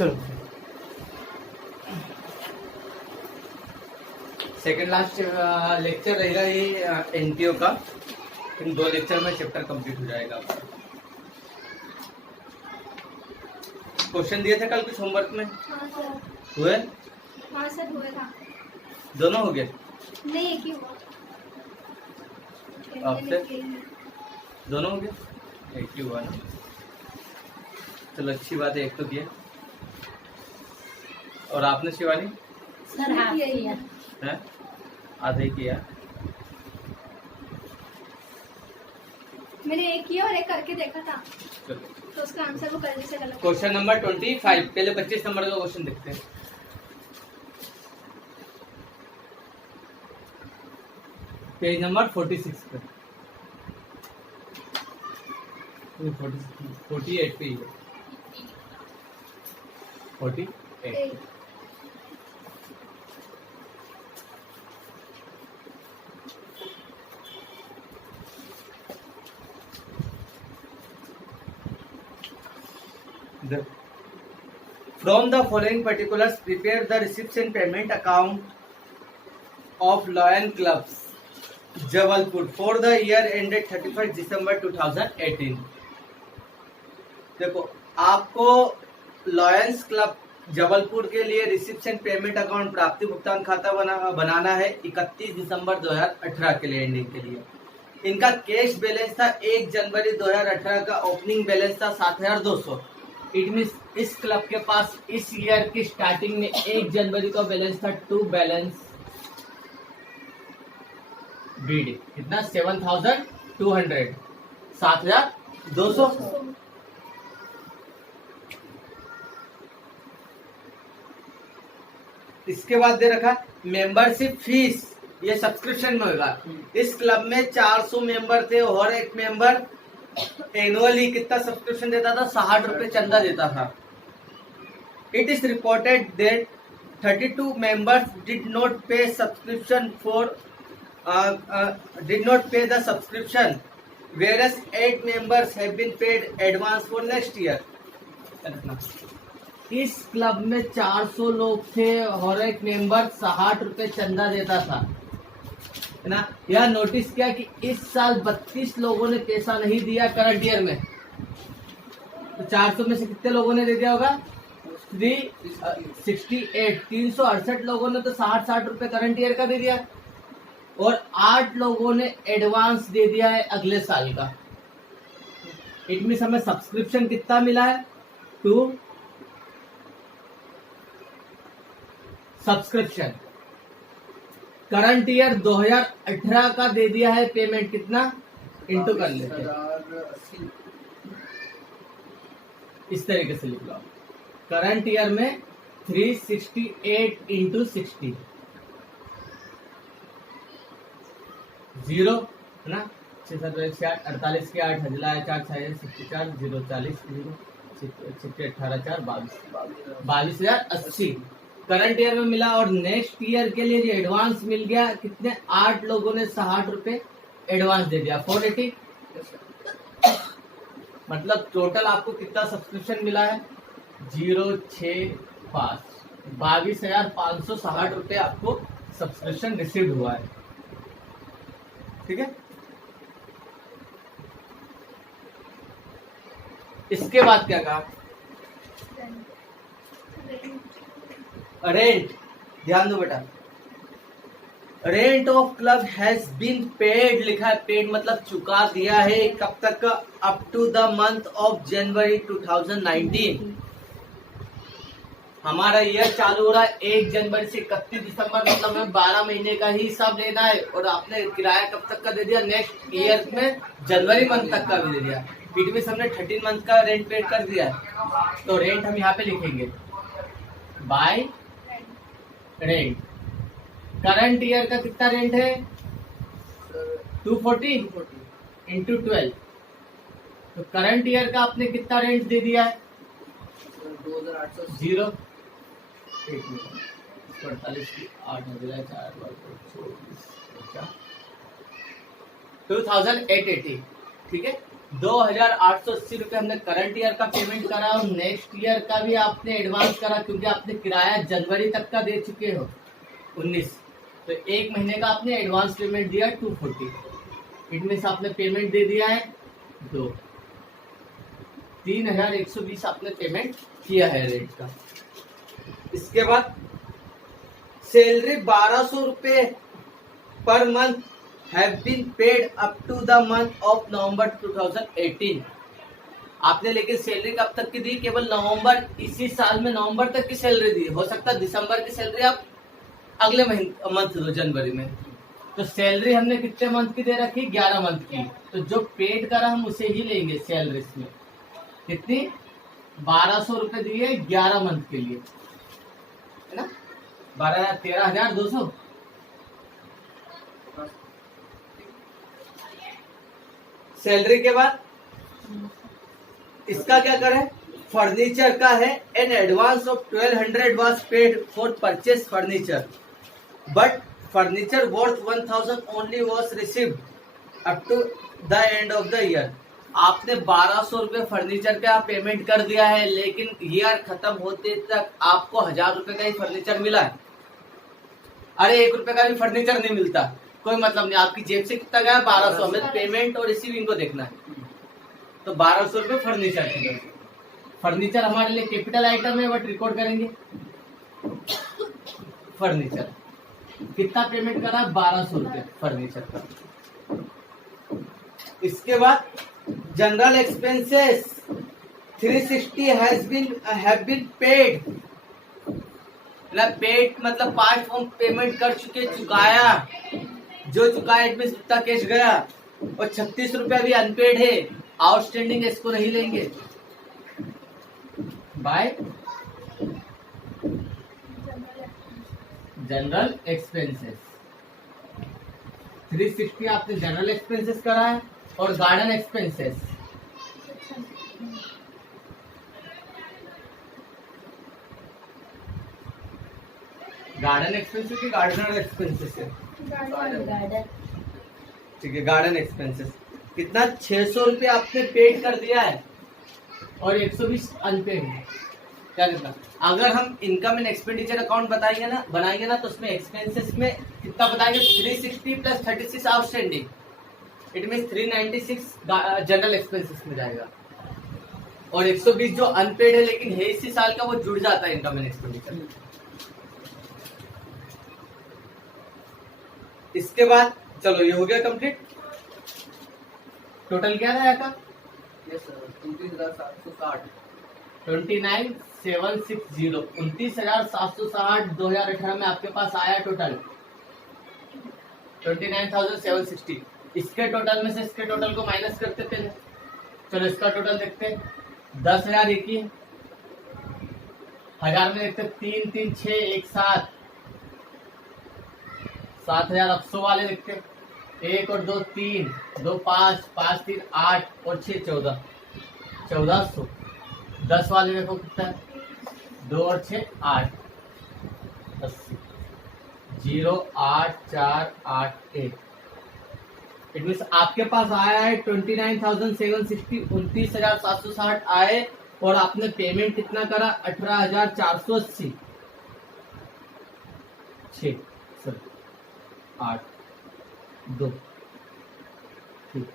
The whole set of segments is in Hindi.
चलो सेकेंड लास्ट लेक्चर रहेगा ये एनटीओ का। इन 2 लेक्चर में चैप्टर कंप्लीट हो जाएगा आपका। क्वेश्चन दिए थे कल कुछ होमवर्क में? हाँ सर। हुए? हाँ सर हुआ था। दोनों हो गए? नहीं, एक ही हुआ। आपसे दोनों हो गए? एक ही हुआ ना। चलो अच्छी बात है, एक तो किया। और आपने शिवानी? सर हाफ किया है, आधा ही किया। मैंने एक किया और एक करके देखा था, चलो तो उसका आंसर वो गलती से गलत। Question number 25। पहले 25 नंबर का क्वेश्चन देखते हैं। पेज नंबर 46 पे, 48 पे ही है। 48। From the following particulars, prepare the receipts and payment account of Lion Clubs, Jabalpur for the year ended 31st December 2018। देखो, आपको लॉयंस क्लब जबलपुर के लिए रिसिप्ट एंड पेमेंट अकाउंट प्राप्ति भुगतान खाता बनाना है 31 दिसंबर 2018 के लिए एंडिंग के लिए। इनका कैश बैलेंस था 1 जनवरी 2018 का ओपनिंग बैलेंस था 7,200। इट मीन्स इस क्लब के पास इस ईयर की स्टार्टिंग में 1 जनवरी का बैलेंस था टू बैलेंस बीडी कितना 7,200 7,200। इसके बाद दे रखा मेंबरशिप फीस, ये सब्सक्रिप्शन में होगा। इस क्लब में 400 मेंबर थे और एक मेंबर एनुअली कितना सब्सक्रिप्शन देता था? 60 रुपए चंदा देता था। It is reported that 32 members did not पे subscription did not pay the subscription, whereas 8 members have been paid advance for next year। इस क्लब में 400 लोग थे और एक मेंबर 60 रुपए चंदा देता था, है ना। यह नोटिस किया कि इस साल 32 लोगों ने पैसा नहीं दिया करंट ईयर में। तो 400 में से कितने लोगों ने दे दिया होगा? 368 368 लोगों ने तो 60 रुपए करंट ईयर का दे दिया और 8 लोगों ने एडवांस दे दिया है अगले साल का। इट मीन्स हमें सब्सक्रिप्शन कितना मिला है? 2 सब्सक्रिप्शन। करंट ईयर 2018 का दे दिया है पेमेंट कितना? इंटू कर लेते हैं, इस तरीके से लिख लो। करंट ईयर में 368 इंटू 60 0 है ना। 6 7 1 8 48 के 8 हजला है 4 6 64 0 40 0 6 18 4 22,080 करंट ईयर में मिला। और नेक्स्ट ईयर के लिए जो एडवांस मिल गया कितने? 8 लोगों ने 60 रुपए एडवांस दे दिया 480। मतलब टोटल आपको कितना सब्सक्रिप्शन मिला है? 065 22,560 रुपए आपको सब्सक्रिप्शन रिसीव हुआ है। ठीक है। इसके बाद क्या कहा? रेंट, ध्यान दो बेटा। Rent of club has been paid लिखा है। पेड मतलब चुका दिया है। कब तक का? Up to the month of January 2019। हमारा ईयर चालू हो रहा है 1 जनवरी से 31 दिसंबर, मतलब हमें 12 महीने का ही हिसाब लेना है। और आपने किराया कब तक का दे दिया? नेक्स्ट ईयर में जनवरी मंथ तक का भी दे दिया। बीच में हमने 13 मंथ का रेंट पेड कर दिया है। तो रेंट हम यहाँ पे लिखेंगे बाय रेंट। करंट ईयर का कितना रेंट है? 240 इंटू 12। तो करंट ईयर का आपने कितना रेंट दे दिया है? 0 48 की 8 4 24 2880। ठीक है। 2,880 रुपये हमने करंट ईयर का पेमेंट करा और नेक्स्ट ईयर का भी आपने एडवांस करा, क्योंकि आपने किराया जनवरी तक का दे चुके हो 19, तो 1 महीने का आपने एडवांस पेमेंट दिया 240। इट मीन्स आपने पेमेंट दे दिया है 3,120 आपने पेमेंट किया है रेंट का। इसके बाद सैलरी 1,200 रुपये per month have been paid up to the month of November 2018। आपने लेकिन सैलरी कब तक की दी? केवल नवंबर, इसी साल में नवंबर तक की सैलरी दी। हो सकता है दिसंबर की सैलरी आप अगले महीने मंथ दो, जनवरी में। तो सैलरी हमने कितने मंथ की दे रखी? 11 मंथ की। तो जो पेड करा हम उसे ही लेंगे सैलरी में। कितनी? 1,200 रुपये दिए 11 मंथ के लिए, है ना? 13,200। सैलरी के बाद इसका क्या करें? फर्नीचर का है। An advance of 1,200 was paid for purchase furniture, but furniture worth 1,000 only was received up to the end of the year. आपने 1,200 रुपये फर्नीचर का पेमेंट कर दिया है, लेकिन ईयर खत्म होते तक आपको 1,000 रुपये का ही फर्नीचर मिला है। अरे 1 रुपये का भी फर्नीचर नहीं मिलता, कोई मतलब नहीं। आपकी जेब से कितना गया? 1,200। हमें पेमेंट और रिसीविंग को देखना है। तो 1,200 रुपये फर्नीचर की। फर्नीचर हमारे लिए कैपिटल आइटम है, बट रिकॉर्ड करेंगे फर्नीचर। कितना पेमेंट करा? 1,200 रुपये फर्नीचर का। इसके बाद general expenses 360 have been paid. Paid मतलब 5 फॉर्म पेमेंट कर चुके, चुकाया। जो चुकाया इट मीन्स उतना कैश गया। और 36 रुपया भी अनपेड है, आउटस्टैंडिंग, इसको नहीं लेंगे। बाय जनरल एक्सपेंसेस 360 आपने जनरल एक्सपेंसेस करा है। और गार्डन एक्सपेंसेस की गार्डनर एक्सपेंसेस है। ठीक है, गार्डन एक्सपेंसेस कितना? 600 रुपये आपने पेड कर दिया है और 120 अनपेड है। क्या करना? अगर हम इनकम एंड एक्सपेंडिचर अकाउंट बनाएंगे ना तो उसमें एक्सपेंसेस में कितना बताएंगे? 360 plus 36 outstanding, it mean 396 general expenses में जाएगा। और 120 जो अनपेड है लेकिन है इसी साल का, वो जुड़ जाता है इनकम एंड एक्सपेंडिचर। इसके बाद चलो ये हो गया कंप्लीट। टोटल क्या रहा था? 29,760 29,760 2018 में आपके पास आया टोटल 29,760। इसके टोटल में से इसके टोटल को माइनस करते पहले। चलो इसका टोटल देखते हैं। 10,000 एक ही, 1,000 में देखते 3 3 6 1 7 7,000। अब 100 वाले देखते हैं। 1 और 2 3 2 5 5 3 8 और 6 14 1400। 10 वाले देखो कितना है? 2 और 6 8 80 0 8 4 8 1। इट मीन्स आपके पास आया है 29,760 29,760 आए। और आपने पेमेंट कितना करा? 18,480। 6 8 2 ठीक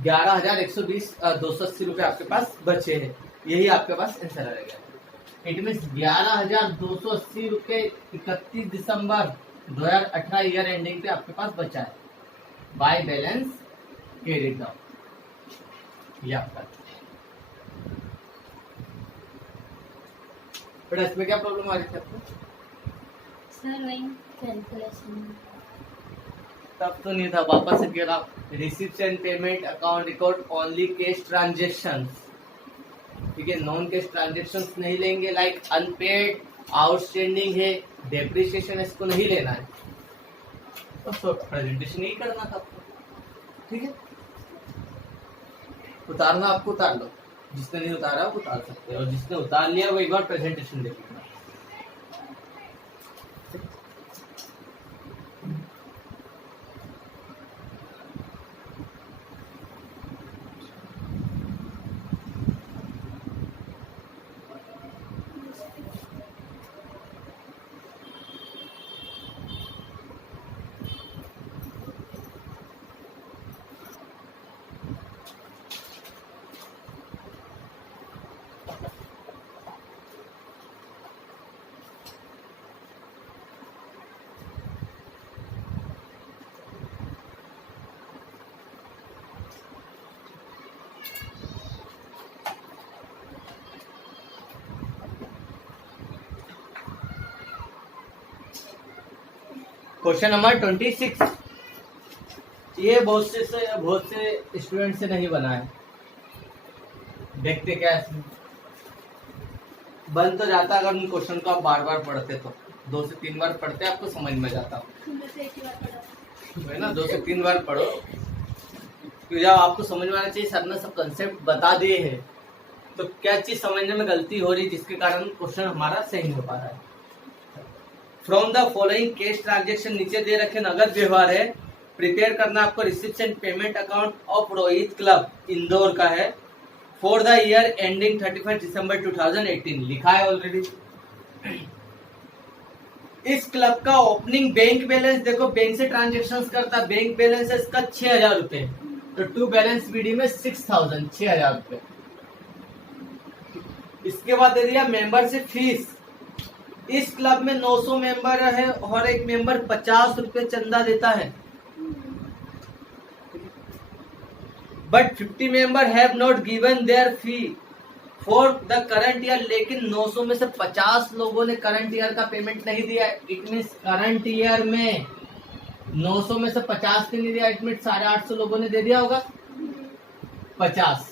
11,120 280 रुपए आपके पास बचे हैं। यही आपके पास आंसर रहेगा। इट मीन्स 11,280 रुपए 31 दिसंबर 2018 ईयर एंडिंग पे आपके पास बचा है। बाय बैलेंस कैरिड डाउन, ये आपका। बेटा इसमें क्या प्रॉब्लम आ रही थी आपको? सर वही कैलकुलेशन तब तो नहीं था, वापस से कह रहा। Receipt and payment account record only cash transaction. ठीक है, नॉन कैश ट्रांजेक्शन नहीं लेंगे। लाइक अनपेड, आउटस्टैंडिंग है, डेप्रिसिएशन, इसको नहीं लेना है। तो प्रेजेंटेशन नहीं करना था आपको। ठीक है, उतारना आपको उतार लो, जिसने नहीं उतारा वो उतार सकते हैं, और जिसने उतार लिया वो एक बार प्रेजेंटेशन देख लेना। क्वेश्चन नंबर 26, ये बहुत से स्टूडेंट से नहीं बना है। देखते क्या है, बन तो जाता अगर उन क्वेश्चन को आप बार बार पढ़ते तो। 2 से 3 बार पढ़ते आपको समझ में जाता है ना। 2 से 3 बार पढ़ो, तो जब आपको समझ में आना चाहिए सर ने सब कंसेप्ट बता दिए हैं, तो क्या चीज समझने में गलती हो रही जिसके कारण क्वेश्चन हमारा सही नहीं हो पा रहा है। From the following cash transaction, नीचे दे रखे नगद व्यवहार है, प्रिपेयर करना आपको reception payment account of Rohit club Indore का है फॉर द ईयर एंडिंग 31 दिसंबर 2018, लिखा है ऑलरेडी। इस क्लब का ओपनिंग बैंक बैलेंस देखो, बैंक से ट्रांजेक्शन करता, बैंक बैलेंस है इसका 6000 रुपए, तो टू बैलेंस बीडी में 6000, 6000 रुपए। इसके बाद दे दिया मेंबरशिप फीस, इस क्लब में 900 मेंबर है और एक मेंबर 50 रुपए चंदा देता है, but 50 member have not given their fee for the current year, लेकिन 900 में से 50 लोगों ने करंट ईयर का पेमेंट नहीं दिया। इट मीन्स करंट ईयर में 900 में से 50 ने नहीं दिया, इट मीन्स 850 लोगों ने दे दिया होगा 50।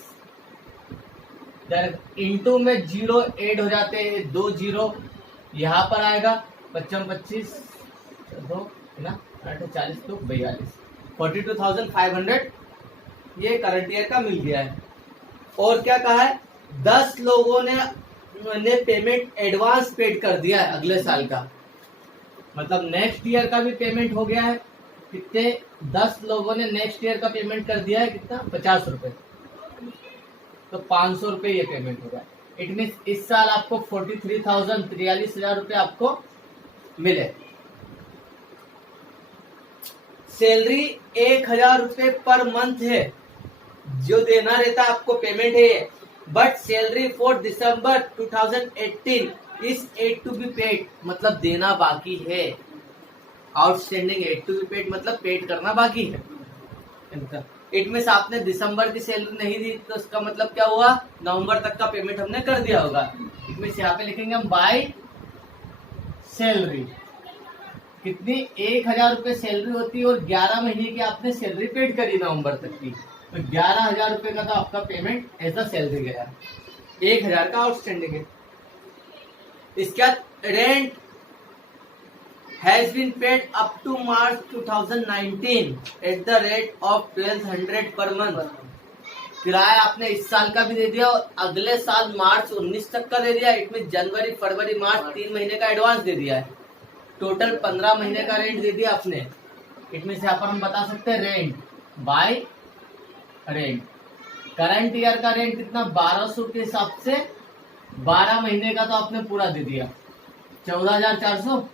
इंटू में 0 ऐड हो जाते हैं, 2 0 यहाँ पर आएगा, 55 25 2 ना 40 तो 42, 42,500 ये करंट ईयर का मिल गया है। और क्या कहा है, 10 लोगों ने पेमेंट एडवांस पेड कर दिया है अगले साल का, मतलब नेक्स्ट ईयर का भी पेमेंट हो गया है। कितने, 10 लोगों ने नेक्स्ट ईयर का पेमेंट कर दिया है, कितना 50 रुपए, तो 500 रुपए ये पेमेंट होगा। इट मीन्स इस साल आपको 43,000 रुपए आपको मिले। सैलरी 1000 रुपए पर मंथ है जो देना रहता है आपको, पेमेंट है, but salary for December 2018 is yet to be paid, मतलब देना बाकी है। Outstanding yet to be paid मतलब पेड करना बाकी है। इट मीन्स आपने दिसंबर की सैलरी नहीं दी, तो इसका मतलब क्या हुआ, नवंबर तक का पेमेंट हमने कर दिया होगा। इट मीन्स यहाँ पे लिखेंगे हम बाय सैलरी, कितनी 1000 रुपए सैलरी होती है और 11 महीने की आपने सैलरी पेड करी नवंबर तक की, तो 11,000 रुपए का तो आपका पेमेंट एज अ सैलरी गया, 1000 का आउटस्टैंडिंग है। इसके बाद rent has been paid up to March 2019 at the rate of 1200 per month. किराया आपने इस साल का भी दे दिया और अगले साल मार्च 19 तक का दे दिया। इट मीन जनवरी फरवरी मार्च 3 महीने का एडवांस दे दिया है, टोटल 15 महीने का रेंट दे दिया आपने। इट मीन यहाँ पर हम बता सकते हैं rent bye rent. Current year का रेंट कितना, 1200 के हिसाब से 12 महीने का तो आपने पूरा दे दिया, 14,400।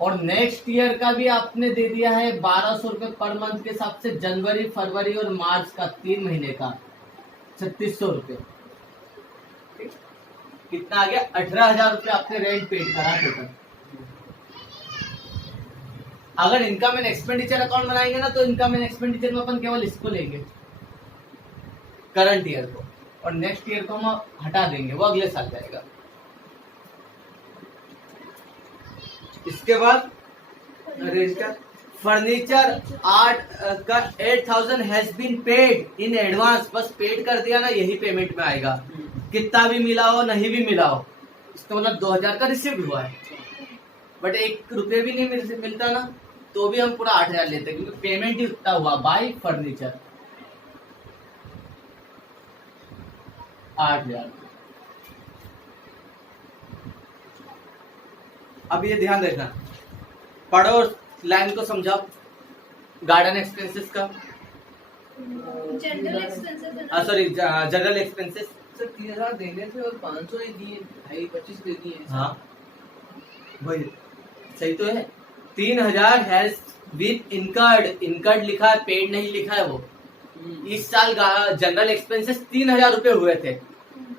और नेक्स्ट ईयर का भी आपने दे दिया है 1200 रुपए पर मंथ के हिसाब से, जनवरी फरवरी और मार्च का 3 महीने का 3600 रुपए। कितना आ गया, 18,000 रुपए आपने रेंट पेड करा टोटल। अगर इनकम एंड एक्सपेंडिचर अकाउंट बनाएंगे ना, तो इनकम एंड एक्सपेंडिचर में अपन केवल इसको लेंगे, करंट ईयर को, और नेक्स्ट ईयर को हम हटा देंगे, वो अगले साल जाएगा। इसके बाद फर्नीचर आर्ट का 8,000 has been paid in advance, बस पेड कर दिया ना, यही पेमेंट में आएगा, कितना भी मिला हो नहीं भी मिला हो। इसका मतलब 2000 का रिसीव हुआ है, बट 1 रुपये भी नहीं मिलता ना, तो भी हम पूरा 8,000 लेते हैं, क्योंकि पेमेंट ही उतना हुआ बाय फर्नीचर 8,000। अब ये ध्यान रखना, पढ़ो लाइन को समझाओ। गार्डन एक्सपेंसेस का, general expenses, sorry general expenses sir 3,000 देने थे और 500 ही दिए, 25 दे दिए। हाँ वही सही तो है। 3,000 हैज विद इनकर्ड लिखा है, पेड नहीं लिखा है वो। इस साल जनरल एक्सपेंसेस 3,000 रुपए हुए थे,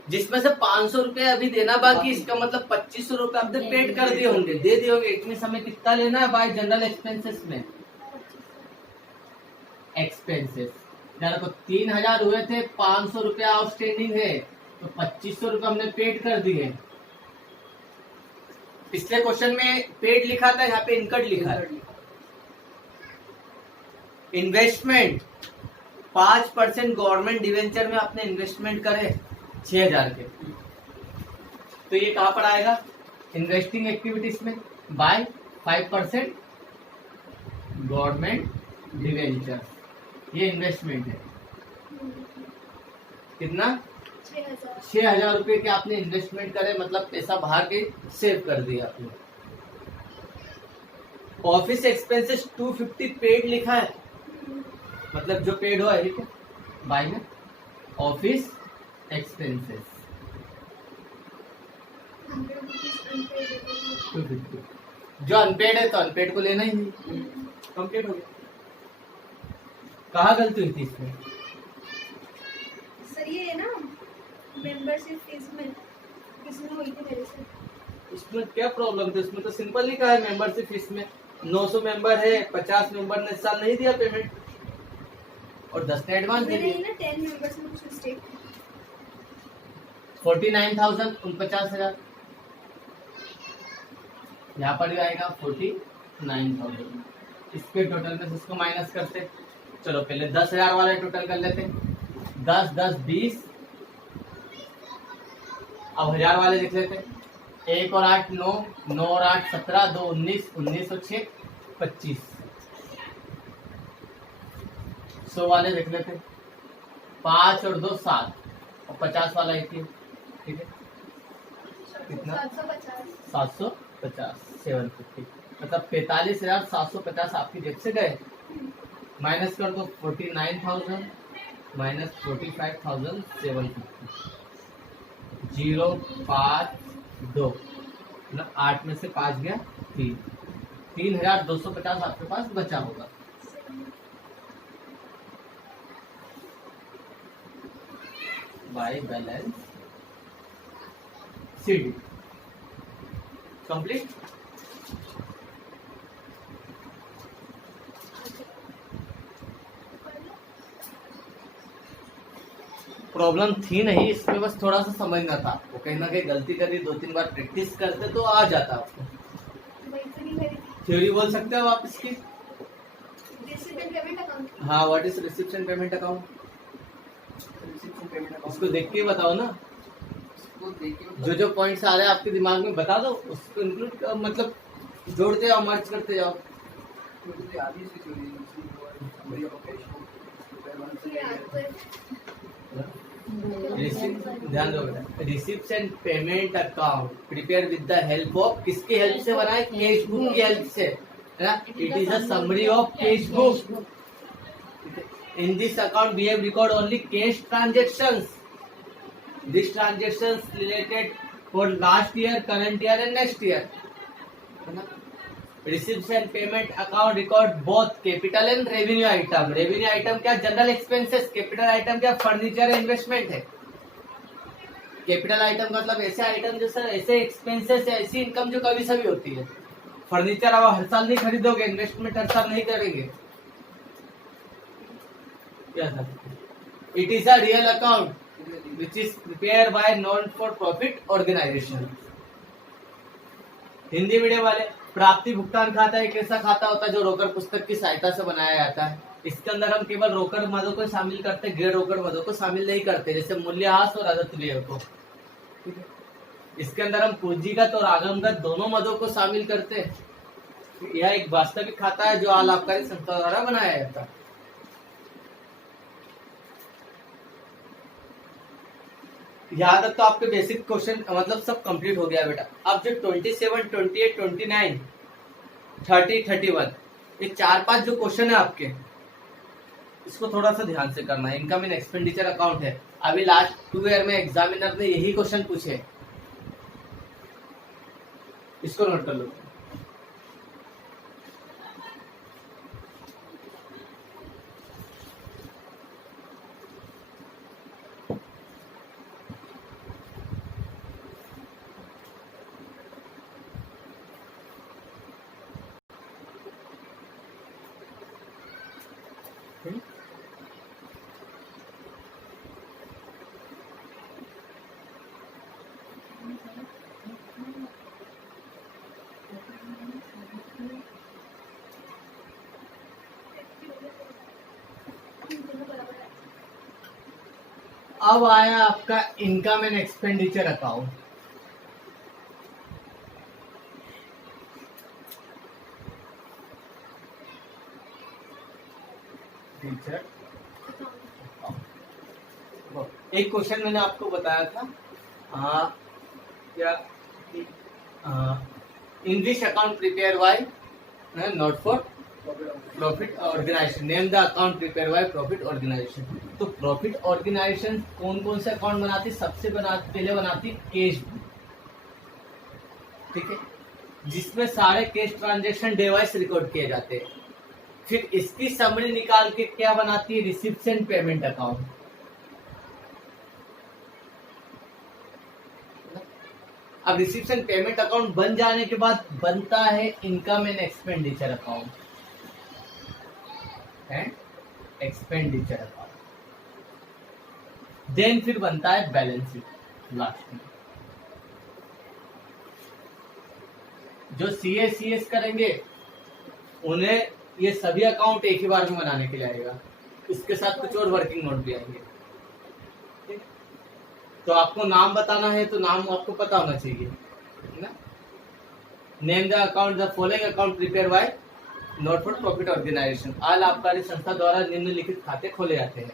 जिसमें से 500 रुपए अभी देना बाकी। इसका मतलब 2500 रुपए आपने पेड कर दिए होंगे, दे दिए होंगे। इतने समय कितना लेना है बाय जनरल एक्सपेंसेस में, एक्सपेंसेस को 3,000 हुए थे, 500 रुपए आउटस्टैंडिंग है, तो 2500 रुपए हमने पेड कर दिए। पिछले क्वेश्चन में पेड लिखा था, यहाँ पे इनकट लिखा है। इन्वेस्टमेंट 5% गवर्नमेंट डिवेंचर में आपने इन्वेस्टमेंट करे 6,000 के, तो ये कहाँ पर आएगा? इन्वेस्टिंग एक्टिविटीज में बाय 5% गवर्नमेंट डिवेंचर, ये इन्वेस्टमेंट है। कितना? 6,000 रुपए के आपने इन्वेस्टमेंट करे, मतलब पैसा बाहर के सेव कर दिया आपने। ऑफिस एक्सपेंसेस 250 पेड लिखा है, मतलब जो पेड हो है बाय में ऑफिस एक्सपेंसेस 250। जो अनपेड है तो अनपेड को लेना ही नहीं, कंप्लीट हो गया। कहाँ गलती हुई थी इसमें? सर ये है ना मेंबरशिप फीस में, इसमें हुई थी मेरे से। इसमें क्या प्रॉब्लम थी? इसमें तो सिंपल लिखा है मेंबरशिप फीस में 900 मेंबर है, 50 मेंबर ने इस साल नहीं दिया पेमेंट और 10 ने एडवांस दे मेरे दिया। ना 10 मेंबर्स में कुछ मिस्टेक 49,000 49,000 यहाँ पर भी आएगा 49,000। इसके टोटल में इसको माइनस करते। चलो पहले 10,000 वाले टोटल कर लेते, 10 10 20, अब 1,000 वाले लिख लेते। 1 और 8 9, 9 और 8 17, 2 19, 19 और 6 25। 100 वाले लिख लेते, 5 और 2 7 और 50 वाला एक ही, ठीक है? कितना? 750 750, मतलब 45,750 आपकी जेब से गए। माइनस कर दो 49,000 माइनस 45,750, 0 5 2, मतलब 8 में से 5 गया 3, 3,250 आपके पास बचा होगा। By balance CD complete. Problem थी नहीं इसमें, बस थोड़ा सा समझना था आपको, कहीं ना कहीं गलती करी, 2-3 बार प्रैक्टिस करते तो आ जाता आपको। थ्योरी बोल सकते हो आप इसकी? हाँ, what is reception payment account? इसको देख के बताओ ना, जो पॉइंट्स आ रहे हैं आपके दिमाग में बता दो, उसको इंक्लूड मतलब जोड़ते जाओ, मर्ज करते जाओ। ध्यान दो बेटा, receipt and payment account prepare with the help of, किसकी हेल्प से बनाए? कैश बुक की हेल्प से, है ना? It is a summary of cash book. In this account we have record only cash transactions, this transactions related for last year, current year and next year, है ना? Receipt and payment account record both capital and revenue item. Revenue item क्या? General expenses. कैपिटल आइटम क्या? फर्नीचर इन्वेस्टमेंट है। कैपिटल आइटम का मतलब ऐसे आइटम जो सर ऐसे एक्सपेंसेस है, ऐसी इनकम जो कभी सभी होती है। फर्नीचर आप हर साल नहीं खरीदोगे, इन्वेस्टमेंट हर साल नहीं करेंगे। क्या था? It is a real account which is prepare by non for profit organization. Hindi medium वाले, प्राप्ति भुगतान खाता एक ऐसा खाता होता है जो रोकड़ पुस्तक की सहायता से बनाया जाता है। इसके अंदर हम केवल रोकड़ मदों को शामिल करते, गैर रोकड़ मदों को शामिल नहीं करते, जैसे मूल्यह्रास और अद्वितीय को। इसके अंदर हम पूंजीगत और आगमगत दोनों मदों को शामिल करते हैं। यह एक वास्तविक खाता है जो अलाभकारी संस्था द्वारा बनाया जाता है। यहाँ तक तो आपके बेसिक क्वेश्चन मतलब सब कंप्लीट हो गया बेटा। अब जो 27, 28, 29, 30, 31 ये 4-5 जो क्वेश्चन है आपके, इसको थोड़ा सा ध्यान से करना है। इनकम एंड एक्सपेंडिचर अकाउंट है, अभी लास्ट 2 ईयर में एग्जामिनर ने यही क्वेश्चन पूछे, इसको नोट कर लो। अब आया आपका इनकम एंड एक्सपेंडिचर अकाउंट। एक क्वेश्चन मैंने आपको बताया था क्या English account prepare by not for profit organization, name the account prepare by profit organization. तो प्रॉफिट ऑर्गेनाइजेशन कौन कौन से अकाउंट बनाती? सबसे पहले बनाती कैश बुक, ठीक है, जिसमें सारे कैश ट्रांजेक्शन डिवाइस रिकॉर्ड किए जाते हैं। फिर इसकी समरी निकाल के क्या बनाती है? Receipt and payment account. अब रिसिप्ट एंड पेमेंट अकाउंट बन जाने के बाद बनता है income and expenditure account and expenditure account. Then फिर बनता है बैलेंस शीट लास्ट में। जो सीएस करेंगे उन्हें ये सभी अकाउंट एक ही बार में बनाने के लिए आएगा, इसके साथ कुछ और वर्किंग नोट भी आएंगे। तो आपको नाम बताना है तो नाम आपको पता होना चाहिए ना। Name the account, the following account prepare by not for profit organisation. आल आबकारी संस्था द्वारा निम्नलिखित खाते खोले जाते हैं।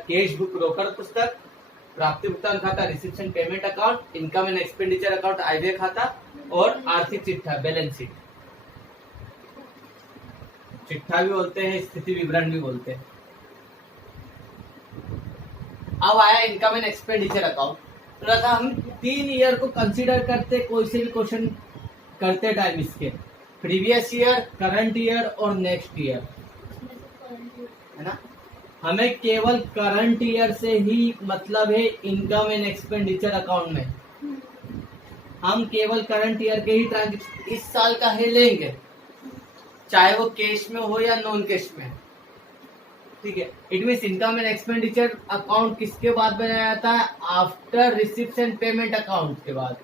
कैश बुक, रोकड़ पुस्तक, प्राप्ति भुगतान खाता, receipt and payment account, income and expenditure account आयव्यय खाता और आर्थिक चिट्ठा बैलेंस शीट। चिट्ठा भी बोलते हैं, स्थिति विवरण भी बोलते हैं। अब आया इनकम एंड एक्सपेंडिचर अकाउंट। तो हम 3 ईयर को कंसीडर करते, कोई से भी क्वेश्चन करते टाइम इसके प्रीवियस ईयर, करंट ईयर और नेक्स्ट ईयर, है ना। हमें केवल करंट ईयर से ही मतलब है इनकम एंड एक्सपेंडिचर अकाउंट में। हम केवल करंट ईयर के ही ट्रांजेक्शन इस साल का है लेंगे, चाहे वो कैश में हो या नॉन कैश में, ठीक है। It means income and expenditure account किसके बाद बनाया जाता है? After receipt and payment account के बाद।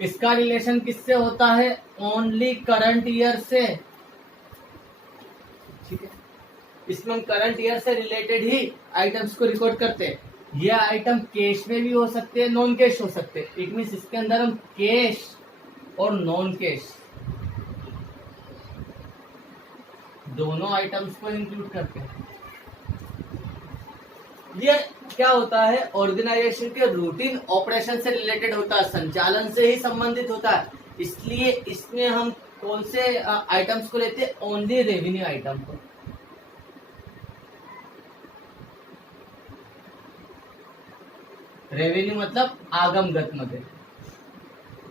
इसका रिलेशन किससे होता है? ओनली करंट ईयर से, ठीक है। इसमें हम करंट ईयर से रिलेटेड ही आइटम्स को रिकॉर्ड करते हैं। ये आइटम कैश में भी हो सकते हैं, नॉन कैश हो सकते हैं। इट मीन्स इसके अंदर हम कैश और नॉन कैश दोनों आइटम्स को इंक्लूड करते हैं। ये क्या होता है? ऑर्गेनाइजेशन के रूटीन ऑपरेशन से रिलेटेड होता है, संचालन से ही संबंधित होता है। इसलिए इसमें हम कौन से आइटम्स को लेते हैं? ओनली रेवेन्यू आइटम को। रेवेन्यू मतलब आगमगत मदद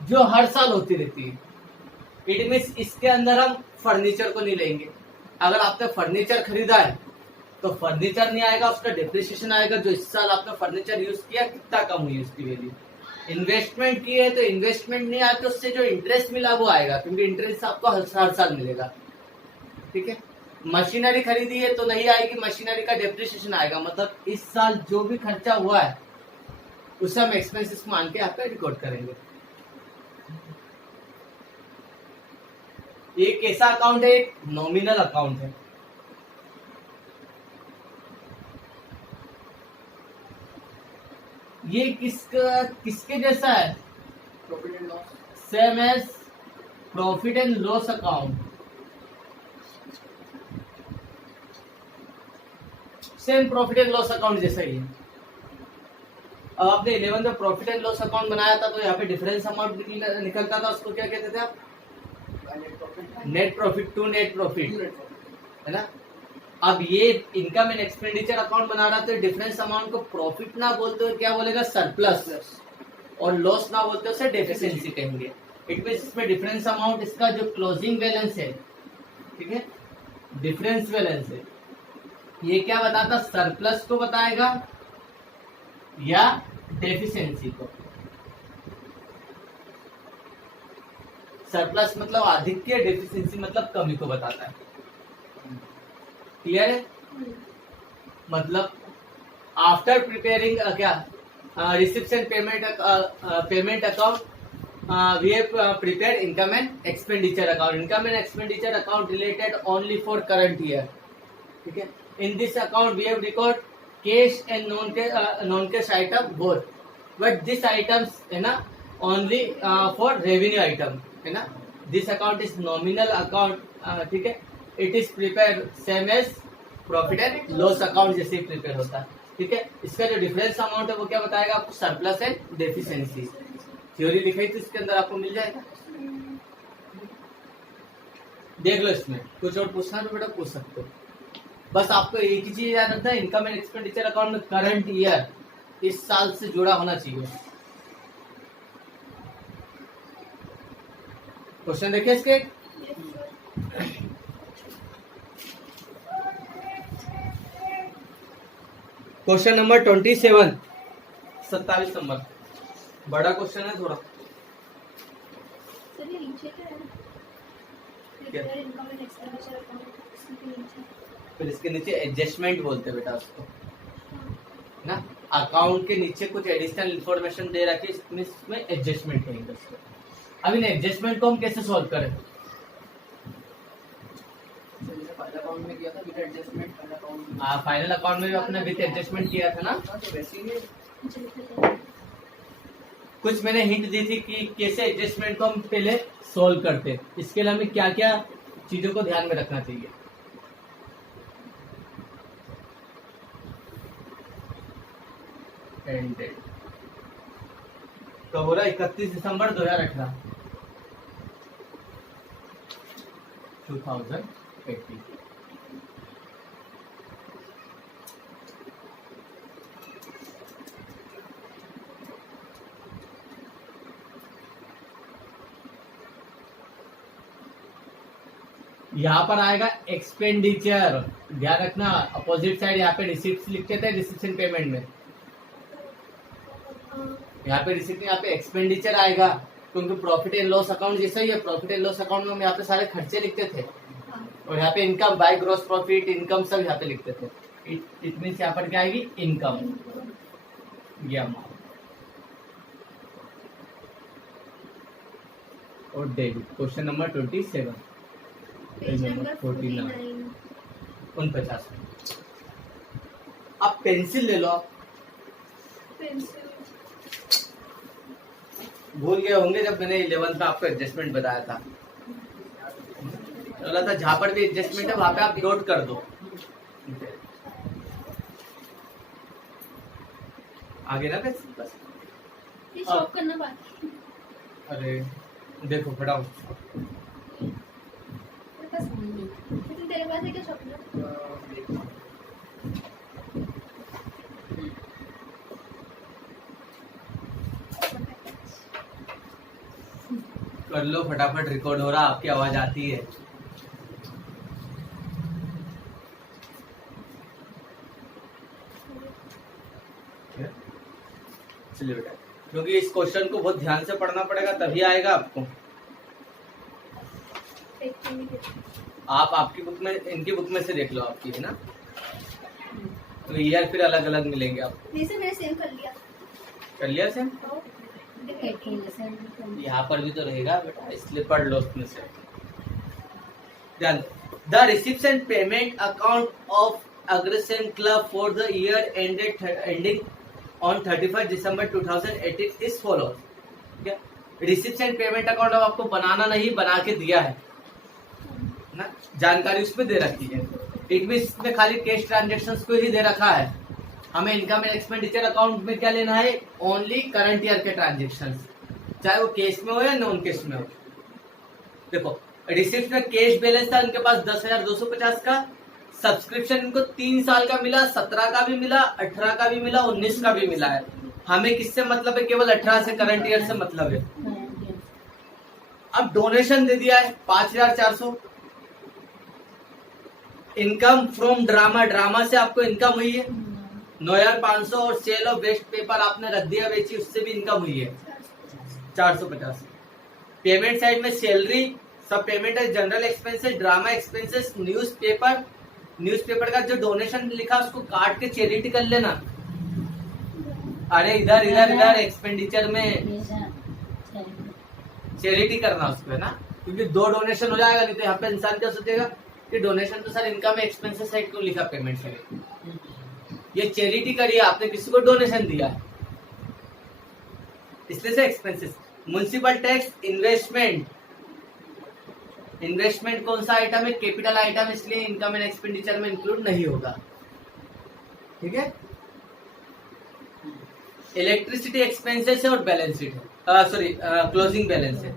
जो हर साल होती रहती है। इट मीन्स इसके अंदर हम फर्नीचर को नहीं लेंगे। अगर आपने फर्नीचर खरीदा है तो फर्नीचर नहीं आएगा, उसका डेप्रिसिएशन आएगा। जो इस साल आपने फर्नीचर यूज किया कितना कम हुई उसकी वैल्यू। इन्वेस्टमेंट की है तो इन्वेस्टमेंट नहीं आया तो उससे जो इंटरेस्ट मिला वो आएगा, क्योंकि इंटरेस्ट आपको हर साल मिलेगा, ठीक है। मशीनरी खरीदी है तो नहीं आएगी, मशीनरी का डेप्रिसिएशन आएगा। मतलब इस साल जो भी खर्चा हुआ है उसे हम एक्सपेंसेस मान के आपका रिकॉर्ड करेंगे। ये कैसा अकाउंट है? एक नॉमिनल अकाउंट है। ये किसके जैसा है? Profit and loss, same as profit and loss account. Same profit and loss account जैसा ही है। अब आपने 11 में प्रॉफिट एंड लॉस अकाउंट बनाया था तो यहाँ पे डिफरेंस अमाउंट निकलता था, उसको क्या कहते थे आप? Net profit to net profit, है ना। अब ये इनकम एंड एक्सपेंडिचर अकाउंट बना रहा तो डिफरेंस अमाउंट को प्रॉफिट ना बोलते हुए क्या बोलेगा? सरप्लस। और लॉस ना बोलते हुए डेफिशिएंसी कहेंगे। इट मींस इसमें डिफरेंस अमाउंट इसका जो क्लोजिंग बैलेंस है, ठीक है, डिफरेंस बैलेंस है, ये क्या बताता? सरप्लस को बताएगा या डेफिशिएंसी को। सरप्लस मतलब आधिक्य, डेफिशिएंसी मतलब कमी को बताता है। क्लियर है? मतलब आफ्टर प्रिपेयरिंग क्या receipt and payment account we have prepared income and expenditure account. Income and expenditure account related only for current year. ठीक है. In this account we have record cash and non-cash item both. But this items है ना only for revenue item है ना. This account is nominal account. ठीक है. It is prepared same as profit and loss account जैसे ही प्रिपेयर होता है. ठीक है. इसका जो डिफरेंस अमाउंट है वो क्या बताएगा आपको? Surplus and deficiency. थ्योरी लिखाई तो इसके अंदर आपको मिल जाएगा. देख लो, इसमें कुछ और पूछना तो बेटा पूछ सकते हो. बस आपको एक ही चीज याद रखना है, इनकम एंड एक्सपेंडिचर अकाउंट में करंट ईयर इस साल से जुड़ा होना चाहिए. क्वेश्चन देखिए इसके. Question number 27, 27 number. बड़ा क्वेश्चन है थोड़ा. सर ये नीचे क्या है? क्या? Prepare income and expenditure account, इसके नीचे. फिर इसके नीचे एडजस्टमेंट बोलते हैं बेटा उसको ना. अकाउंट के नीचे कुछ एडिशनल इंफॉर्मेशन दे रखी है, इसमें एडजस्टमेंट करेंगे उसको. अब इन एडजस्टमेंट को हम कैसे सॉल्व करें? फाइनल अकाउंट में किया था विद एडजस्टमेंट. फाइनल अकाउंट में भी अपने विद एडजस्टमेंट किया था ना. तो वैसे ही नीचे लिखा है. कुछ मैंने हिंट दी थी कि कैसे एडजस्टमेंट को हम पहले सॉल्व करते हैं. इसके लिए हमें क्या क्या चीजों को ध्यान में रखना चाहिए. तो हो रहा 31 दिसंबर 2018. यहाँ पर आएगा एक्सपेंडिचर. ध्यान रखना, अपोजिट साइड यहाँ पे रिसिप्ट लिखते थे रिसिप्शन पेमेंट में. यहाँ पे रिसिप्ट, यहाँ पे एक्सपेंडिचर आएगा क्योंकि प्रॉफिट एंड लॉस अकाउंट जैसा ही है. प्रॉफिट एंड लॉस अकाउंट में हम यहाँ पे सारे खर्चे लिखते थे और यहाँ पे income by gross profit, income सब यहाँ पे लिखते थे. इट मींस यहाँ पर क्या आएगी? इनकम. ये अमाउंट और debit. Question number 27, page number 49. 49. अब पेंसिल ले लो. आप पेंसिल. भूल गए होंगे जब मैंने 11th में आपको एडजस्टमेंट बताया था. बोला था जहां पर भी एडजस्टमेंट है वहां पे आप नोट कर दो. आगे ना बस. ये शॉप करना बाकी. अरे देखो फटाओ. मेरे पास नहीं है. लेकिन तेरे पास है क्या शॉप करना? कर लो फटाफट, रिकॉर्ड हो रहा, आपकी आवाज आती है. चलिए बेटा, क्योंकि इस क्वेश्चन को बहुत ध्यान से पढ़ना पड़ेगा तभी आएगा आपको. आप आपकी बुक में, इनकी बुक में से देख लो, आपकी है ना. तो ईयर फिर अलग अलग मिलेंगे आपको. जैसे मैंने सेव कर लिया. कर लिया से एटीन यहाँ पर भी तो रहेगा बेटा, इसलिए पढ़ लो उसमें से. ध्यान. The receipts and payment account of Agrasen club for the year ending on 31 December 2018 is follow. ठीक है. रिसिप्ट्स एंड पेमेंट अकाउंट अब आपको बनाना नहीं, बना के दिया है ना. जानकारी उसमें दे रखी है. इट मींस इसमें खाली कैश ट्रांजेक्शंस को ही दे रखा है. हमें इनकम एंड एक्सपेंडिचर अकाउंट में क्या लेना है? ओनली करंट ईयर के ट्रांजेक्शंस, चाहे वो कैश में हो या नॉन कैश में हो. देखो रिसिप्ट में कैश बैलेंस था इनके पास 10,250 का. सब्सक्रिप्शन इनको 3 साल का मिला, 17 का भी मिला, 18 का भी मिला, 19 का भी मिला है. हमें किससे मतलब है? केवल 18 से, करंट ईयर से मतलब है. अब डोनेशन दे दिया है 5,400. इनकम फ्रॉम ड्रामा, ड्रामा से आपको इनकम हुई है 9,500. और सेल ऑफ वेस्ट पेपर आपने रख दिया बेची, उससे भी इनकम हुई है 450. पेमेंट साइड में सैलरी, सब पेमेंट है, general expenses, drama expenses, newspaper. Newspaper का जो डोनेशन लिखा उसको काट के चैरिटी कर लेना. अरे इधर इधर इधर एक्सपेंडिचर में चैरिटी करना उसको, है ना, क्योंकि 2 डोनेशन हो जाएगा, नहीं तो यहाँ पे इंसान क्या सोचेगा कि डोनेशन तो सर इनकम एक्सपेंसेस साइड क्यों लिखा पेमेंट साइड, ये चैरिटी करिए, आपने किसी को डोनेशन दिया है इसलिए से एक्सपेंसेस। म्युनिसिपल टैक्स, इन्वेस्टमेंट कौन सा आइटम है, कैपिटल आइटम, इसलिए इनकम एंड एक्सपेंडिचर में इंक्लूड नहीं होगा, ठीक है। इलेक्ट्रिसिटी एक्सपेंसेस है और बैलेंस शीट है, सॉरी क्लोजिंग बैलेंस है।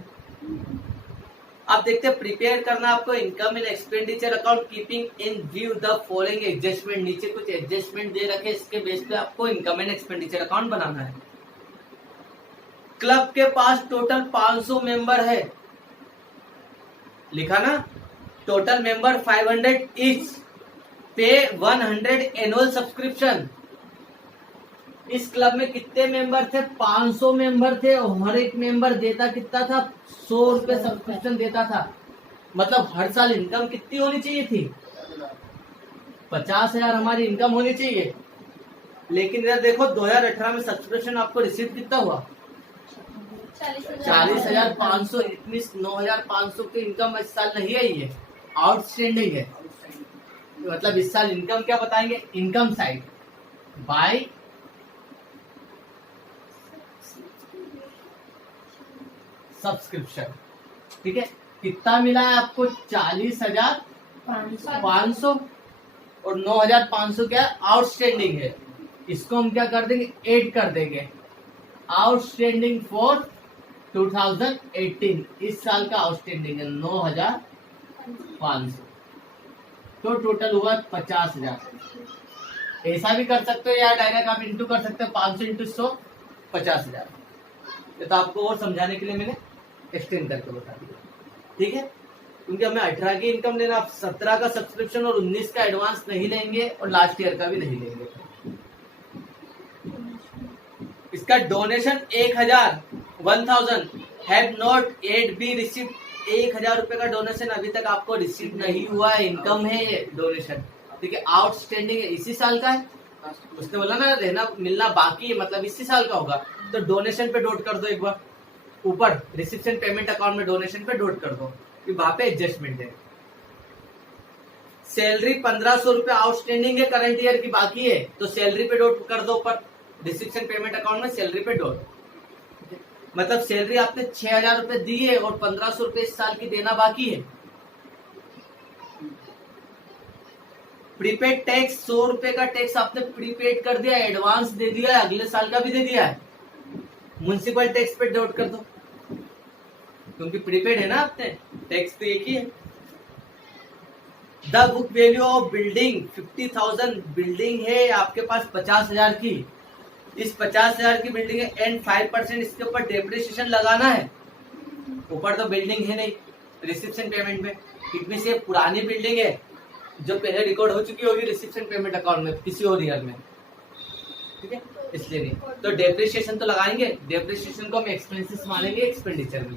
आप देखते हैं प्रिपेयर करना आपको income and expenditure account keeping in view the following adjustment, नीचे कुछ एडजस्टमेंट दे रखे, इसके बेस पे आपको इनकम एंड एक्सपेंडिचर अकाउंट बनाना है। क्लब के पास टोटल 500 मेंबर है, लिखा ना, टोटल मेंबर 500 ईच, पे 100 एनुअल सब्सक्रिप्शन। इस क्लब में कितने मेंबर थे, 500 मेंबर थे, और हर एक मेंबर देता कितना था, 100 रुपए सब्सक्रिप्शन देता था। मतलब हर साल इनकम कितनी होनी चाहिए थी, 50,000 हमारी इनकम होनी चाहिए। लेकिन इधर देखो 2018 में सब्सक्रिप्शन आपको रिसीव कितना हुआ, 40,500, इट मीन्स 9,500 की इनकम इस साल नहीं आई है, आउटस्टैंडिंग है। मतलब इस साल इनकम क्या बताएंगे, इनकम साइड बाय सब्सक्रिप्शन, ठीक है। कितना मिला है आपको, 40,500 और 9,500 क्या आउटस्टैंडिंग है, इसको हम क्या कर देंगे, ऐड कर देंगे, आउटस्टैंडिंग फॉर 2018, इस साल का आउटस्टैंडिंग है 9,500, तो टोटल हुआ 50,000। ऐसा भी कर सकते हो या डायरेक्ट आप इंटू कर सकते हो, 500 इंटू 100 50,000। ये तो आपको और समझाने के लिए मैंने एक्सटेंड करके बता दिया, ठीक है। क्योंकि हमें 18 की इनकम लेना, आप 17 का सब्सक्रिप्शन और 19 का एडवांस नहीं लेंगे और लास्ट ईयर का भी नहीं लेंगे। इसका donation 1000 have not yet be receive, 1000 रुपए का डोनेशन अभी तक आपको रिसीव नहीं हुआ है, इनकम है ये डोनेशन, ठीक है, आउटस्टैंडिंग है, इसी साल का है। उसने बोला ना रहना मिलना बाकी है, मतलब इसी साल का होगा, तो डोनेशन पे डोट कर दो एक बार, ऊपर रिसिप्शन पेमेंट अकाउंट में डोनेशन पे डोट कर दो कि वहां पे एडजस्टमेंट है। सैलरी 1,500 रुपए आउटस्टैंडिंग है, करंट ईयर की बाकी है, तो सैलरी पे डोट कर दो ऊपर, रिसिप्शन पेमेंट अकाउंट में सैलरी पे डोट। मतलब सैलरी आपने 6,000 रुपए दी है और 1,500 रुपए इस साल की देना बाकी है। प्रीपेड टैक्स 100 रुपए का टैक्स आपने प्रीपेड कर दिया, एडवांस दे दिया है, अगले साल का भी दे दिया है। म्युनिसिपल टैक्स पे डोट कर दो, क्योंकि प्रीपेड है ना, आपने टैक्स तो एक ही है। The book value of building 50,000, building है आपके पास 50,000 की, इस 50,000 की बिल्डिंग है एंड 5% इसके ऊपर डेप्रिसिएशन लगाना है। ऊपर तो बिल्डिंग है नहीं रिसिप्शन पेमेंट में, इतनी से पुरानी बिल्डिंग है जो पहले रिकॉर्ड हो चुकी होगी रिसिप्शन पेमेंट अकाउंट में किसी और ईयर में, ठीक है, इसलिए नहीं। तो डेप्रिसिएशन तो लगाएंगे, डेप्रिसिएशन को हम एक्सपेंसेस मानेंगे एक्सपेंडिचर में।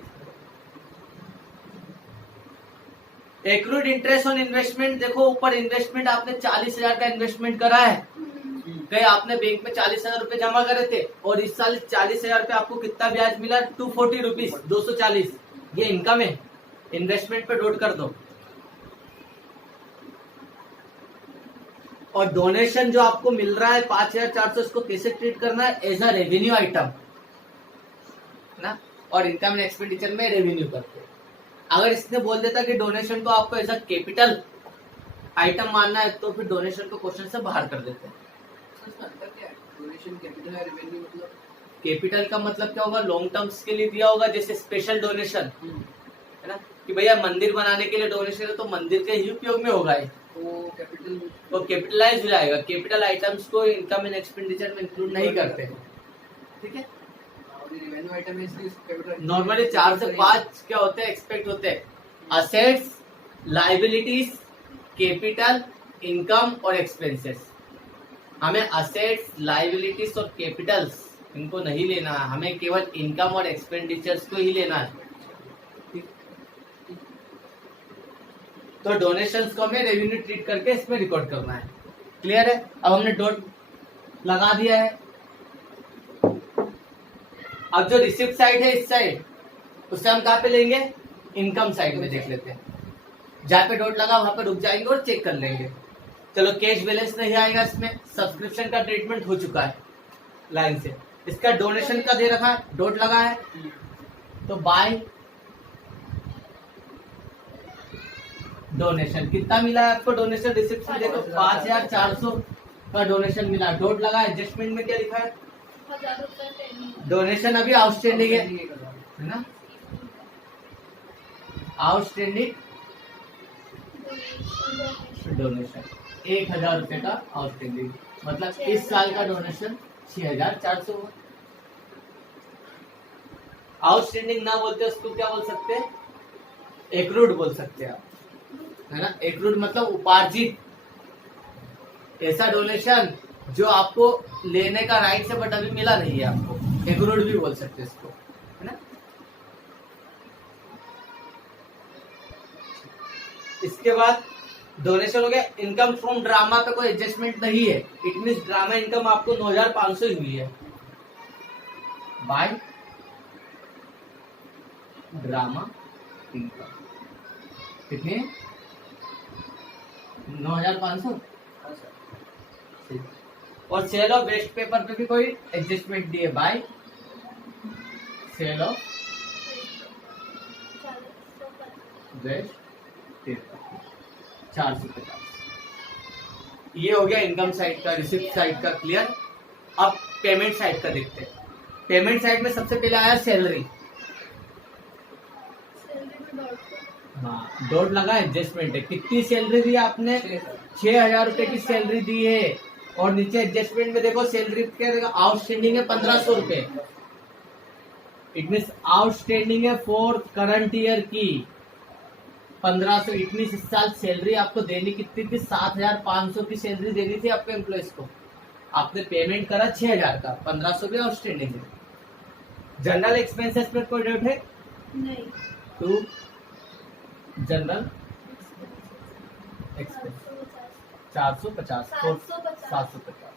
एक्रूड इंटरेस्ट ऑन इन्वेस्टमेंट, देखो ऊपर इन्वेस्टमेंट आपने 40,000 का इन्वेस्टमेंट करा है, कहीं आपने बैंक में 40,000 रुपए जमा करे थे और इस साल 40,000 पे आपको कितना ब्याज मिला, 240 रुपीज, 240, ये इनकम है, इन्वेस्टमेंट पे डोट कर दो। और डोनेशन जो आपको मिल रहा है 5,400, इसको कैसे ट्रीट करना है, एज अ रेवेन्यू आइटम ना, और इनकम एंड एक्सपेंडिचर में रेवेन्यू करते हैं। अगर इसने बोल देता कि डोनेशन को आपको एज अ कैपिटल आइटम मानना है, तो फिर डोनेशन को क्वेश्चन से बाहर कर देते हैं। डोनेशन कैपिटल है, रेवेन्यू मतलब, कैपिटल का मतलब क्या होगा, लॉन्ग टर्म्स के लिए दिया होगा, जैसे स्पेशल डोनेशन है ना, कि भैया मंदिर बनाने के लिए डोनेशन है तो मंदिर के ही उपयोग में होगा, वो कैपिटल, वो कैपिटलाइज हो जाएगा। कैपिटल आइटम्स को इनकम एंड एक्सपेंडिचर में इंक्लूड नहीं करते, ठीक है। रेवेन्यू आइटम है इसलिए कैपिटल नॉर्मली 4 से 5 क्या होते हैं, एक्सपेक्ट होते हैं, असेट्स, लाइबिलिटीज, कैपिटल, इनकम और एक्सपेंसेस। हमें असेट्स, लाइबिलिटीज और कैपिटल्स इनको नहीं लेना है, हमें केवल इनकम और एक्सपेंडिचर्स को ही लेना है। तो डोनेशंस को हमें रेवेन्यू ट्रीट करके इसमें रिकॉर्ड करना है। क्लियर है? अब हमने डॉट लगा दिया है। अब जो रिसिप्ट साइड है इस साइड, उससे हम कहाँ पे लेंगे, इनकम साइड में देख लेते हैं। जहाँ पे डॉट लगा वहां पे रुक जाएंगे और चेक कर लेंगे। चलो कैश बैलेंस नहीं आएगा इसमें, सब्सक्रिप्शन का ट्रीटमेंट हो चुका है लाइन से। इसका डोनेशन का दे रखा है, डॉट लगा है, तो बाय डोनेशन कितना मिला है आपको, डोनेशन रिसिप्ट में देखो 5400 का डोनेशन मिला, डॉट लगा है। एडजस्टमेंट में क्या लिखा है, 1000 रुपए पेमेंट। डोनेशन अभी आउटस्टैंडिंग है ना, आउटस्टैंडिंग डोनेशन 1000 रुपए का आउटस्टैंडिंग, मतलब इस साल का डोनेशन 6400 हुआ। आउटस्टैंडिंग ना बोलते उसको क्या बोल सकते हैं, एक्रूड बोल सकते हैं आप, है ना। एक्रूड मतलब उपार्जित, ऐसा डोनेशन जो आपको लेने का राइट है बट अभी मिला नहीं है आपको, एक्रूड भी बोल सकते हैं इसको, है ना। इसके बाद डोनेशन हो गया। इनकम फ्रॉम ड्रामा पे कोई एडजस्टमेंट नहीं है, इट मीन ड्रामा इनकम आपको 9500 ही हुई है बाय ड्रामा इनकम। कितने, 9500। और सेल ऑफ वेस्ट पेपर पे भी कोई एडजस्टमेंट दिए by sale of waste paper 450। ये हो गया इनकम साइड का, रिसिप्ट साइड का क्लियर। अब पेमेंट साइड का देखते हैं। पेमेंट साइड में सबसे पहले आया सैलरी, हाँ डॉट लगा, एडजस्टमेंट है। कितनी सैलरी दी आपने, 6000 रुपए की सैलरी दी है। और नीचे एडजस्टमेंट में देखो सैलरी क्या देगा, आउटस्टैंडिंग है 1500 रुपए, इट मीन आउटस्टैंडिंग है फॉर करंट ईयर की 1500। इट मीन इस साल सैलरी आपको देनी कितनी थी, 7500 की सैलरी देनी थी आपके एम्प्लॉयज को, आपने पेमेंट करा 6000 का, 1500 भी आउटस्टैंडिंग है। जनरल एक्सपेंसेस पर कोई डेट है नहीं, to general expense 450 750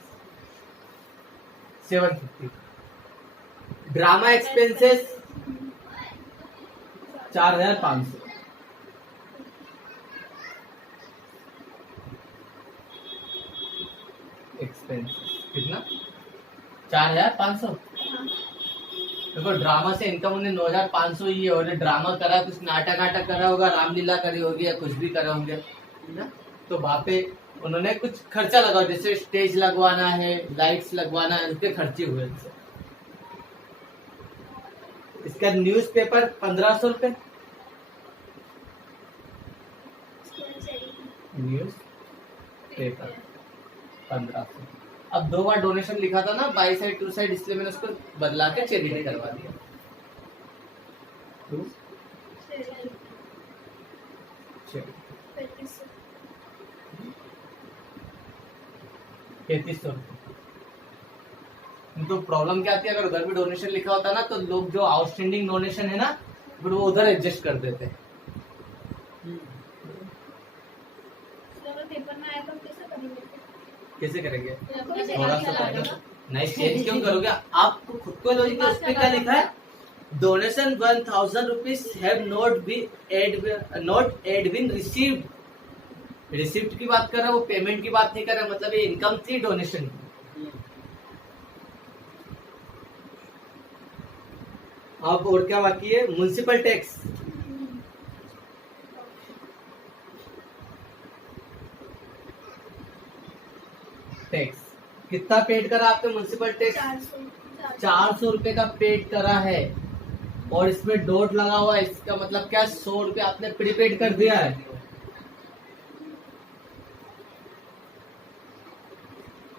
750। Drama expenses 4500। Expenses कितना, 4500। देखो ड्रामा से इनकम उन्हें 9500 ही है, और ड्रामा करा, कुछ नाटक नाटक करा होगा, रामलीला करी होगी या कुछ भी करा होंगे ना, तो वहां पे उन्होंने कुछ खर्चा लगा, जैसे स्टेज लगवाना है, लाइट्स लगवाना है, उनके खर्चे हुए इनसे। इसका न्यूज़पेपर 1500 रुपए, न्यूज पेपर 1500। अब 2 बार डोनेशन लिखा था ना, बाई साइड टू साइड, इसलिए मैंने उसको बदला के चैरिटी करवा दिया। 3300 रुपए। तो प्रॉब्लम क्या आती है, अगर उधर भी डोनेशन लिखा होता ना, तो लोग जो आउटस्टैंडिंग डोनेशन है ना, फिर वो उधर एडजस्ट कर देते हैं। पेपर में आया तो कैसे करेंगे? कैसे करेंगे, थोड़ा थोड़ा सा नहीं चेंज क्यों करोगे, आपको खुद को लॉजिक उस पे क्या लिखा है, donation 1000 rupees have not yet been received. Receipt की बात कर रहा है, वो पेमेंट की बात नहीं कर रहा, मतलब ये इनकम थी डोनेशन की। अब और क्या बाकी है, म्युनिसिपल टैक्स। टैक्स कितना पेड करा आपने म्युनिसिपल टैक्स, 400 रुपए का पेड करा है, और इसमें डॉट लगा हुआ है, इसका मतलब क्या, 100 रुपए आपने प्रीपेड कर दिया है।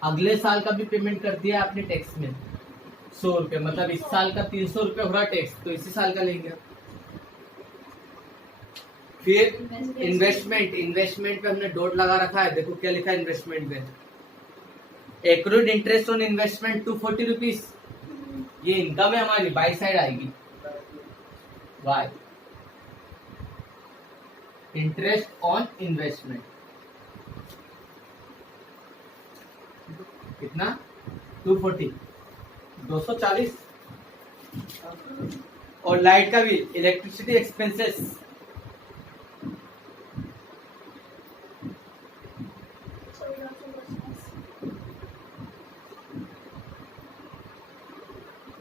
अगले साल का भी पेमेंट कर दिया आपने टैक्स में 100 रुपए, मतलब इस साल का 300 रुपए हो रहा टैक्स, तो इसी साल का लेंगे। फिर इन्वेस्टमेंट पे हमने डॉट लगा रखा है, देखो क्या लिखा है इन्वेस्टमेंट में, accrued interest on investment 240 rupees. ये इनकम है हमारी, बाई साइड आएगी, बाय इंटरेस्ट ऑन इन्वेस्टमेंट कितना, 240 240। और लाइट का बिल, इलेक्ट्रिसिटी एक्सपेंसेस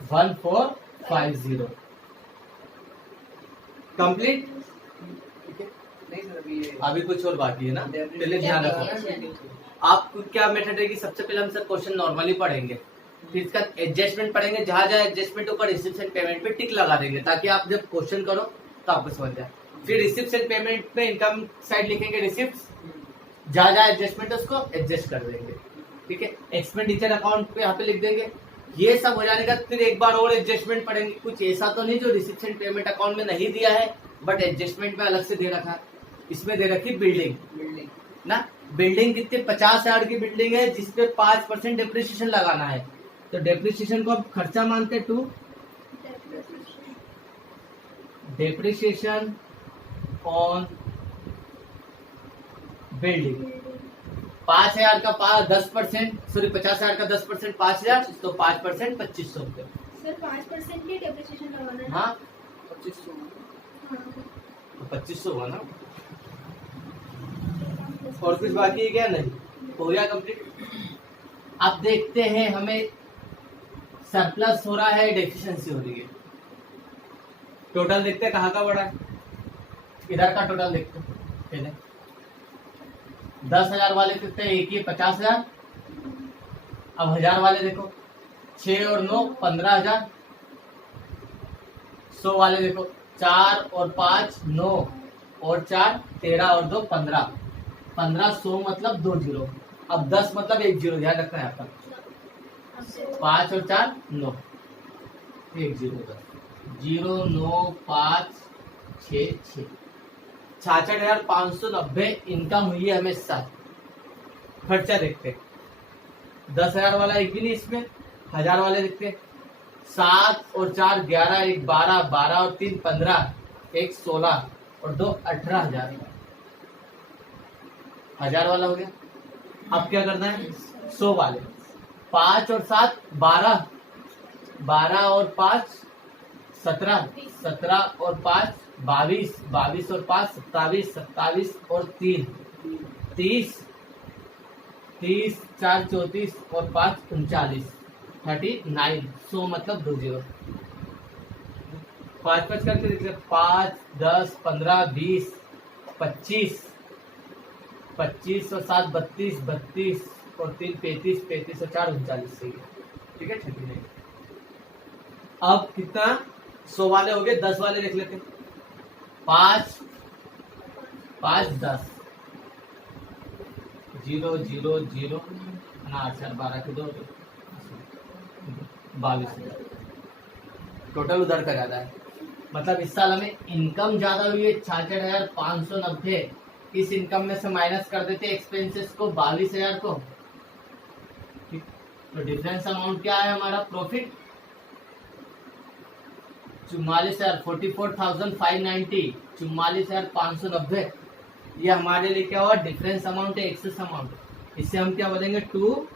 1450 कंप्लीट। नहीं सर अभी ये अभी कुछ और बाकी है ना, पहले ध्यान रखो। आप क्या मेथड है कि सबसे पहले हम सर क्वेश्चन नॉर्मली पढ़ेंगे, फिर इसका एडजस्टमेंट पढ़ेंगे, जहां जहां एडजस्टमेंट ऊपर रिसिप्ट एंड पेमेंट पे टिक लगा देंगे ताकि आप जब क्वेश्चन करो तो आपको समझ जाए। फिर रिसिप्ट एंड पेमेंट पे इनकम साइड लिखेंगे रिसिप्ट, जहां जहां एडजस्टमेंट है उसको एडजस्ट कर देंगे, ठीक है। एक्सपेंडिचर अकाउंट पे यहाँ पे लिख देंगे। ये सब हो जाने का फिर एक बार और एडजस्टमेंट पढ़ेंगे। कुछ ऐसा तो नहीं जो रिसिप्ट एंड पेमेंट अकाउंट में नहीं दिया है बट एडजस्टमेंट में अलग से दे रखा है। इसमें दे रखी बिल्डिंग ना, बिल्डिंग कितने 50,000 की बिल्डिंग है जिसपे 5% डेप्रिसिएशन लगाना है, तो डेप्रिसिएशन को अब खर्चा मानते टू डेप्रिसिएशन ऑन बिल्डिंग। 5,000 का 10%, सॉरी 50,000 का 10% 5,000, तो 5% 2500 रुपये। सर 5% की डेप्रिसिएशन लगाना है। हाँ 2500 हाँ। तो 2500 हुआ ना। और कुछ बाकी है क्या? नहीं, हो गया कंप्लीट। अब देखते हैं हमें सरप्लस हो रहा है डेफिशिएंसी हो रही है। टोटल देखते हैं कहाँ का बड़ा है, इधर का टोटल देखते हैं पहले। 10,000 वाले कितने, एक ही 50,000। अब 1,000 वाले देखो, 6 और 9 15,000। 100 वाले देखो, 4 और 5 9 और 4 13 और 2 15। 1500 मतलब 2 जीरो। अब 10 मतलब 1 जीरो, ध्यान रखना है आपका। 5 और 4 9, 1 जीरो 0 9 5 6 6। 66,590 इनकम हुई है हमें साथ। खर्चा देखते, 10,000 वाला एक भी नहीं इसमें। 1,000 वाले देखते, 7 और 4 11, 1 12, 12 और 3 15, 1 16 और 2 18,000। 1,000 वाला हो गया। अब क्या करना है, 100 वाले, 5 और 7 12, 12 और 5 17, 17 और 5 22, 22 और 5 27, 27 और 3 30, 30 4 34 और 5 39, 39। 100 मतलब 2 जीरो। 5 5 करके देखते, 5 10 15 20 25, 25 और 7 32, 32 और 3 33, 33 और 4 39। सही है, ठीक है, 39। अब कितना, 100 वाले हो गए। 10 वाले देख लेते, 5 5 10 0 0 0 ना 8 4 12 के 2 22। टोटल उधर का ज्यादा है, मतलब इस साल हमें इनकम ज्यादा हुई है 66,590। इस इनकम में से माइनस कर देते एक्सपेंसेस को, 22,000 को। ठीक, तो डिफरेंस अमाउंट क्या है हमारा, प्रॉफिट 44,000 44,590, 44,590। ये हमारे लिए क्या हुआ, डिफरेंस अमाउंट है, एक्सेस अमाउंट। इससे हम क्या बोलेंगे, टू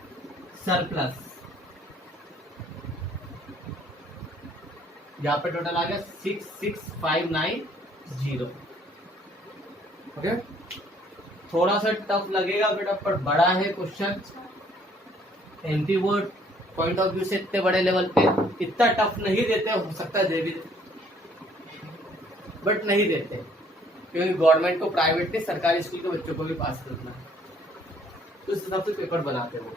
सरप्लस। यहाँ पे टोटल आ गया 66,590। ओके, थोड़ा सा टफ लगेगा बेटा, पर बड़ा है question. MP board point of view से इतने बड़े लेवल पे इतना टफ नहीं देते, हो सकता है दे भी दे, बट नहीं देते क्योंकि गवर्नमेंट को प्राइवेट नहीं, सरकारी स्कूल के बच्चों को भी पास करना है, तो उस हिसाब से पेपर बनाते हैं वो।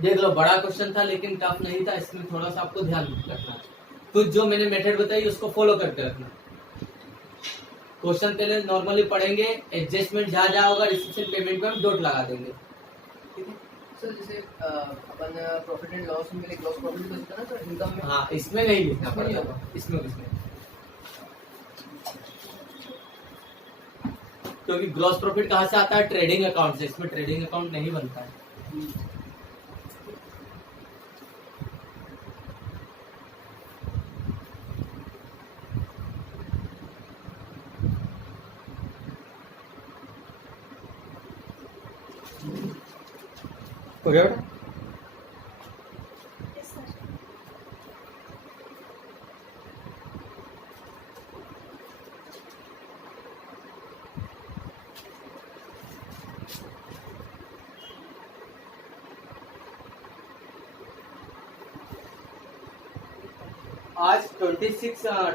देख लो, बड़ा क्वेश्चन था लेकिन टफ नहीं था, इसमें थोड़ा सा आपको ध्यान रखना है। कुछ जो मैंने मेथड बताई उसको फॉलो करके रखना। क्वेश्चन पहले नॉर्मली पढ़ेंगे, एडजस्टमेंट जहाँ जहाँ होगा रिसिप्शन पेमेंट में हम डॉट लगा देंगे, ठीक है। सर जैसे अपन प्रॉफिट एंड लॉस में ग्रॉस प्रॉफिट को लिखता ना सर, इनकम में। हाँ, इसमें नहीं लिखना पड़ेगा, इसमें किसमें, क्योंकि ग्रॉस प्रॉफिट कहाँ से आता है, ट्रेडिंग अकाउंट से। इसमें ट्रेडिंग अकाउंट नहीं बनता है। हो गया बेटा? Yes, sir. आज 26 आज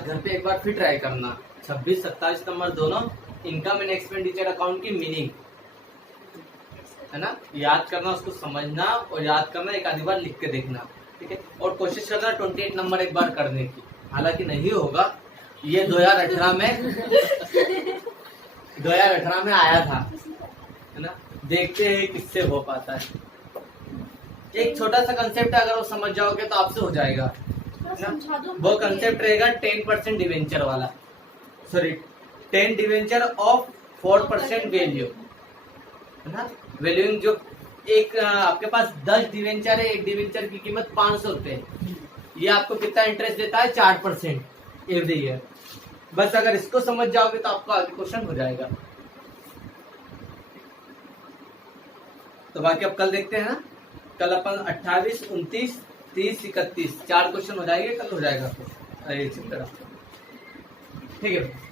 घर पे एक बार फिर ट्राई करना। 26-27 नंबर दोनों इनकम एंड एक्सपेंडिचर अकाउंट की मीनिंग है ना, याद करना, उसको समझना और याद करना, एक आधी बार लिख के देखना, ठीक है। और कोशिश करना 28 नंबर एक बार करने की, हालांकि नहीं होगा, ये 2018 में आया था, है ना। देखते हैं किससे हो पाता है। एक छोटा सा कंसेप्ट है, अगर वो समझ जाओगे तो आपसे हो जाएगा ना। समझा दो। वो कंसेप्ट रहेगा 10% डिवेंचर वाला, सॉरी 10 डिवेंचर ऑफ 4% वैल्यू, है ना। वैल्यूइंग जो एक आपके पास 10 डिवेंचर है, एक डिवेंचर की कीमत 500 रुपए, ये आपको कितना इंटरेस्ट देता है? 4% एवरी ईयर। बस अगर इसको समझ जाओगे तो आपको आगे क्वेश्चन हो जाएगा। तो बाकी अब कल देखते हैं ना, कल अपन 28, 29, 30, 31 4 क्वेश्चन हो जाएंगे, कल हो जाएगा इसी तरह, ठीक है।